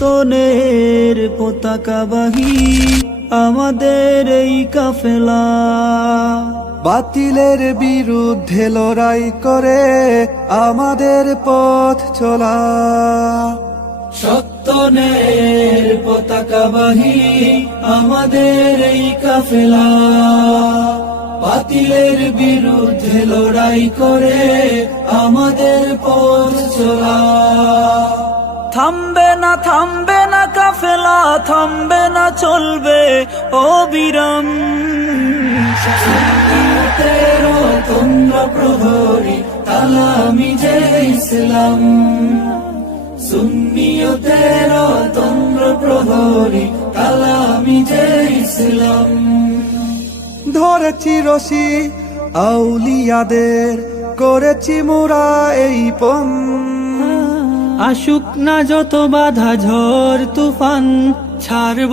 সত্যনের পতাকাবাহী আমাদের এই কাফেলা। বাতিলের বিরুদ্ধে লড়াই করে আমাদের পথ চলা। সত্যনের পতাকাবাহী আমাদের এই কাফেলা। বাতিলের বিরুদ্ধে লড়াই করে আমাদের পথ চলা। থামবে না কাফেলা, থামবে না চলবে অবিরাম। সুন্নিয়তেরও তোমরা প্রহরী, তালামি যে ইসলাম। সুন্নিয়তেরও তোমরা প্রহরী, তালামি যে ইসলাম। ধরেছি রশি আউলিয়াদের, করেছি মোরা এই পণ। আসুক না যত বাধা ঝড় তুফান, ছাড়ব